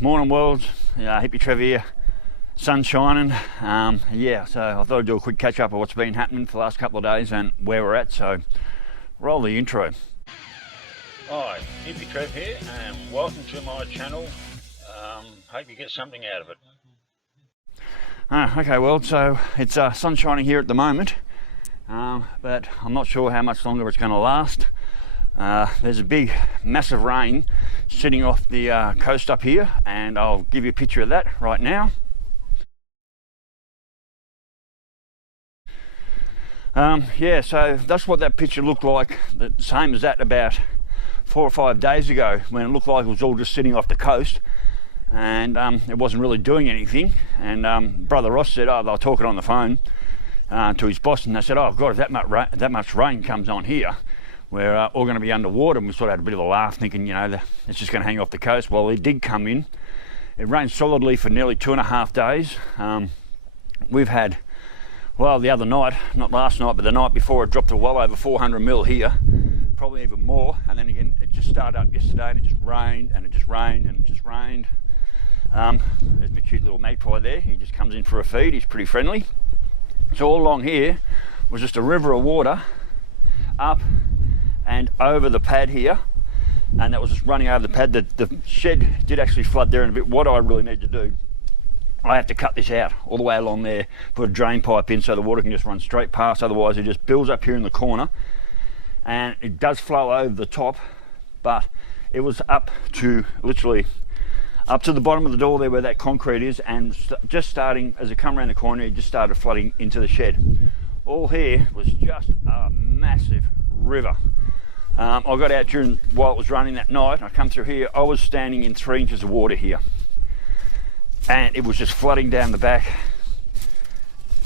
Morning world, Hippy Trev here, sun shining. Yeah, so I thought I'd do a quick catch up of what's been happening for the last couple of days and where we're at, so roll the intro. Hi, Hippy Trev here and welcome to my channel. Hope you get something out of it. Okay, well, so it's sun shining here at the moment, but I'm not sure how much longer it's going to last. There's a big massive rain sitting off the coast up here, and I'll give you a picture of that right now. Yeah, so that's what that picture looked like, the same as that about 4 or 5 days ago, when it looked like it was all just sitting off the coast and it wasn't really doing anything. And brother Ross said, they were talking on the phone to his boss, and they said, oh God, if that much rain comes on here, we're all going to be underwater. And we sort of had a bit of a laugh, thinking, it's just going to hang off the coast. Well, it did come in. It rained solidly for nearly 2.5 days. We've had, well, the other night, not last night, but the night before, it dropped to well over 400 mil here, probably even more. And then again, it just started up yesterday, and it just rained, and it just rained, and it just rained. There's my cute little magpie there. He just comes in for a feed. He's pretty friendly. So all along here was just a river of water up and over the pad here, and that was just running over the pad. The shed did actually flood there in a bit. What I really need to do, I have to cut this out all the way along there, put a drain pipe in so the water can just run straight past, otherwise it just builds up here in the corner, and it does flow over the top. But it was up to literally up to the bottom of the door there where that concrete is, and just starting as it come around the corner, it just started flooding into the shed. All here was just a massive river. I got out while it was running that night. I come through here, I was standing in 3 inches of water here, and it was just flooding down the back.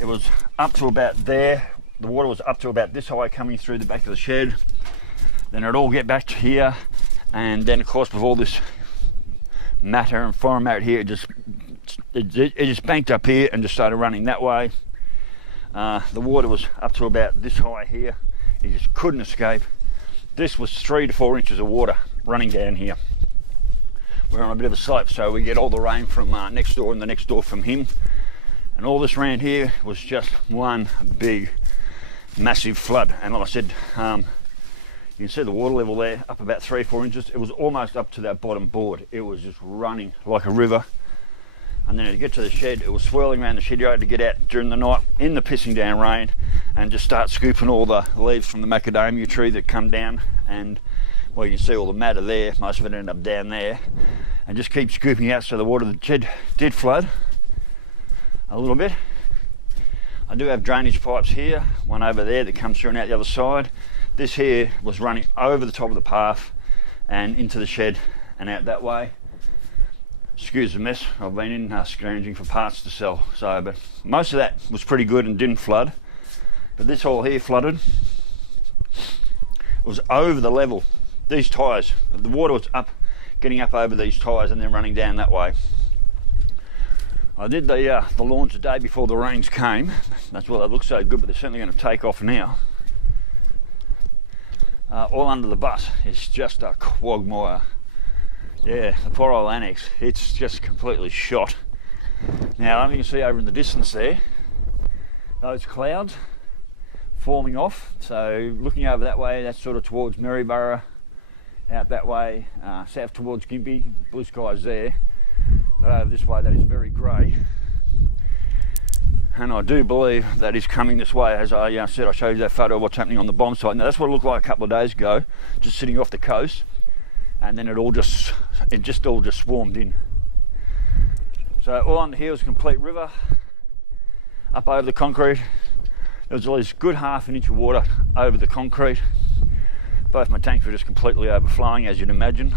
It was up to about there. The water was up to about this high coming through the back of the shed. Then it'd all get back to here, and then of course with all this matter and foreign matter here, it just banked up here and just started running that way. The water was up to about this high here. You just couldn't escape. This was 3 to 4 inches of water running down here. We're on a bit of a slope, so we get all the rain from next door and the next door from him, and all this around here was just one big massive flood. And like I said, you can see the water level there up about 3 or 4 inches. It was almost up to that bottom board. It was just running like a river. And then to get to the shed, it was swirling around the shed. You had to get out during the night in the pissing down rain and just start scooping all the leaves from the macadamia tree that come down. And well, you can see all the matter there. Most of it ended up down there. And just keep scooping out. So the water of the shed did flood a little bit. I do have drainage pipes here, one over there that comes through and out the other side. This here was running over the top of the path and into the shed and out that way. Excuse the mess, I've been in scrounging for parts to sell. So, but most of that was pretty good and didn't flood. But this all here flooded. It was over the level. These tyres, the water was up, getting up over these tyres and then running down that way. I did the lawns the day before the rains came. That's why they look so good, but they're certainly going to take off now. All under the bus is just a quagmire. Yeah, the poor old annex, it's just completely shot. Now, you can see over in the distance there, those clouds forming off. So looking over that way, that's sort of towards Maryborough, out that way, south towards Gympie, blue skies there. But over this way, that is very grey. And I do believe that is coming this way. As I said, I showed you that photo of what's happening on the bomb site. Now that's what it looked like a couple of days ago, just sitting off the coast, and then it just all swarmed in. So all under here was a complete river. Up over the concrete, there was at least a good ½ inch of water over the concrete. Both my tanks were just completely overflowing, as you'd imagine.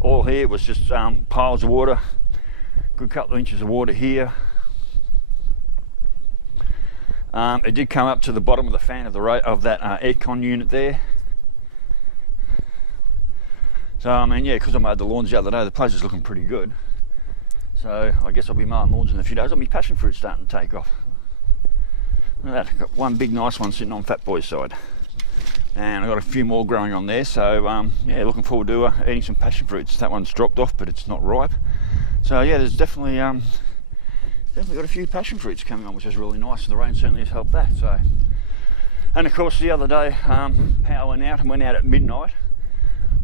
All here was just piles of water, good couple of inches of water here. It did come up to the bottom of the fan of that aircon unit there. So I mean, yeah, because I mowed the lawns the other day, the place is looking pretty good. So I guess I'll be mowing lawns in a few days. My passion fruit's starting to take off. Look at that, got one big nice one sitting on Fat Boy's side. and I've got a few more growing on there, so yeah, looking forward to eating some passion fruits. That one's dropped off, but it's not ripe. So yeah, there's definitely got a few passion fruits coming on, which is really nice. The rain certainly has helped that. So, and of course the other day, power went out and went out at midnight.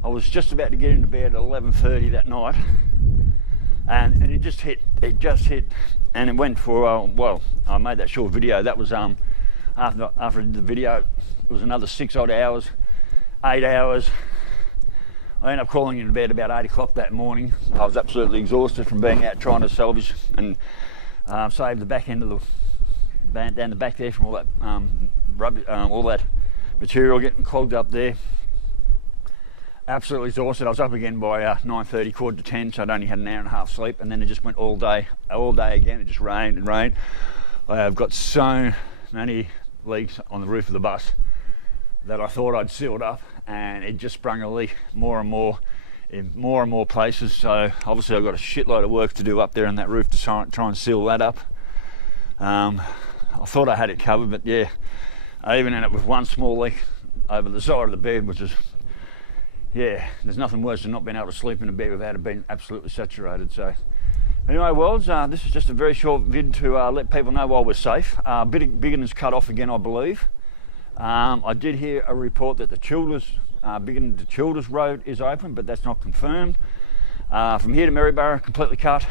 I was just about to get into bed at 11:30 that night, and it just hit, and it went for, well, I made that short video. That was, after the video, it was another 6 odd hours, 8 hours. I ended up crawling into bed about 8 o'clock that morning. I was absolutely exhausted from being out trying to salvage and save the back end of the, down the back there from all that rubbish, all that material getting clogged up there. Absolutely exhausted. I was up again by 9:30, quarter to 10, so I'd only had an hour and a half sleep, and then it just went all day again. It just rained and rained. I've got so many leaks on the roof of the bus that I thought I'd sealed up, and it just sprung a leak more and more in more and more places. So obviously I've got a shitload of work to do up there in that roof to try and seal that up. I thought I had it covered, but yeah, I even ended up with one small leak over the side of the bed, which is, yeah, there's nothing worse than not being able to sleep in a bed without it being absolutely saturated. So anyway, worlds, this is just a very short vid to let people know while we're safe. Biggin's cut off again, I believe. I did hear a report that the Biggin to Childers Road is open, but that's not confirmed. From here to Maryborough, completely cut.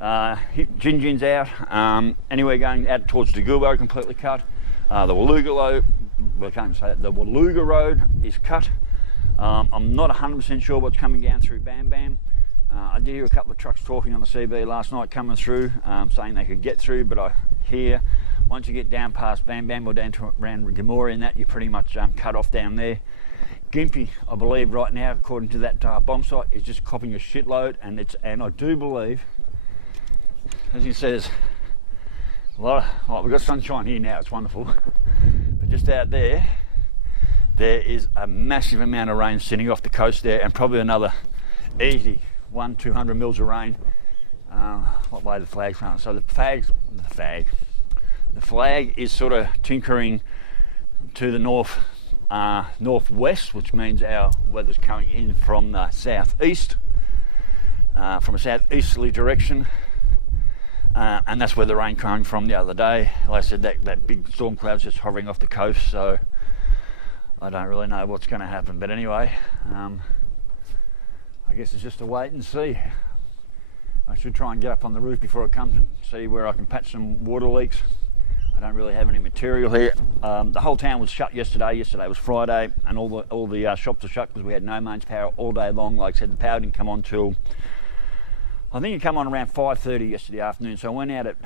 Gingin's out. Anywhere going out towards Dagulbo, completely cut. The Waluga Road is cut. I'm not 100% sure what's coming down through Bam Bam. I did hear a couple of trucks talking on the CB last night coming through, saying they could get through, but I hear once you get down past Bam Bam or down to around Gamora and that, you're pretty much cut off down there. Gympie, I believe right now, according to that bomb site, is just copping a shitload, and I do believe, as he says, we've got sunshine here now, it's wonderful, but just out there is a massive amount of rain sitting off the coast there, and probably another easy 100-200 mils of rain. What way the flag's running? So the flag is sort of tinkering to the northwest, which means our weather's coming in from the southeast, from a southeasterly direction, and that's where the rain came from the other day. Like I said, that big storm cloud's just hovering off the coast, so I don't really know what's going to happen, but anyway, I guess it's just a wait and see. I should try and get up on the roof before it comes and see where I can patch some water leaks. I don't really have any material here. The whole town was shut yesterday. Yesterday was Friday, and all the shops were shut because we had no mains power all day long. Like I said, the power didn't come on till, I think it came on around 5:30 yesterday afternoon. So I went out at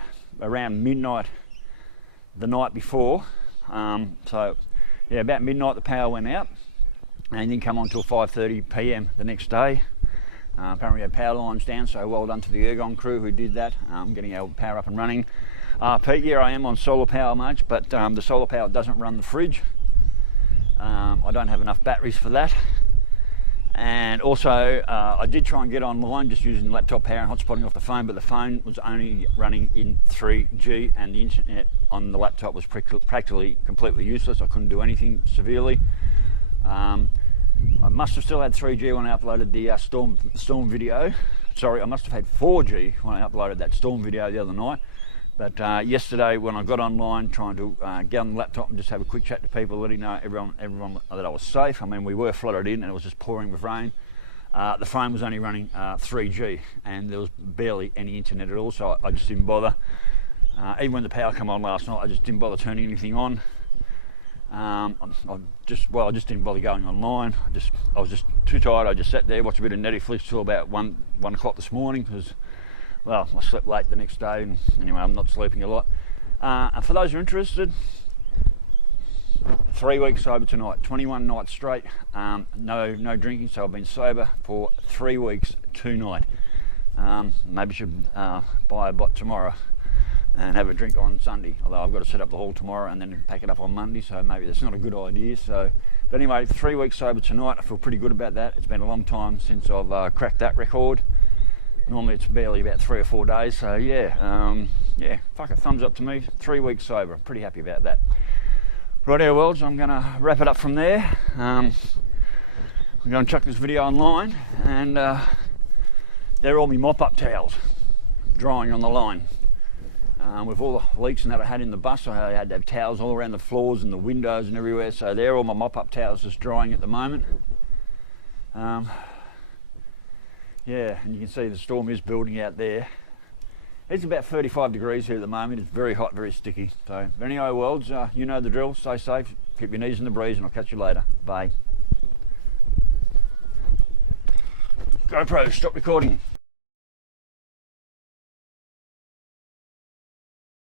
around midnight the night before. So yeah, about midnight the power went out, and it didn't come on till 5:30 p.m. the next day. Apparently we had power lines down, so well done to the Ergon crew who did that, getting our power up and running. Pete, yeah, I am on solar power much, but the solar power doesn't run the fridge. I don't have enough batteries for that. And also, I did try and get online just using laptop power and hotspotting off the phone, but the phone was only running in 3G, and the internet on the laptop was practically completely useless. I couldn't do anything severely. I must have still had 3G when I uploaded the storm video. Sorry, I must have had 4G when I uploaded that storm video the other night. But yesterday when I got online trying to get on the laptop and just have a quick chat to people, letting know everyone that I was safe. I mean, we were flooded in and it was just pouring with rain. The phone was only running 3G and there was barely any internet at all, so I just didn't bother. Even when the power came on last night, I just didn't bother turning anything on. I just didn't bother going online. I was just too tired. I just sat there, watched a bit of Netflix till about 1 o'clock this morning because, well, I slept late the next day, and anyway, I'm not sleeping a lot. And for those who are interested, 3 weeks sober tonight, 21 nights straight, no drinking, so I've been sober for 3 weeks tonight. Maybe should buy a bot tomorrow and have a drink on Sunday, although I've got to set up the hall tomorrow and then pack it up on Monday, so maybe that's not a good idea. So, but anyway, 3 weeks sober tonight. I feel pretty good about that. It's been a long time since I've cracked that record. Normally it's barely about 3 or 4 days, so yeah, fuck it, thumbs up to me. 3 weeks sober, I'm pretty happy about that. Rightio worlds, I'm going to wrap it up from there. I'm going to chuck this video online, and they're all my mop-up towels drying on the line. With all the leaks and that I had in the bus, I had to have towels all around the floors and the windows and everywhere, so they're all my mop-up towels just drying at the moment. Yeah, and you can see the storm is building out there. It's about 35 degrees here at the moment. It's very hot, very sticky. So, but anyway, worlds, you know the drill. Stay safe, keep your knees in the breeze, and I'll catch you later. Bye. GoPro, stop recording.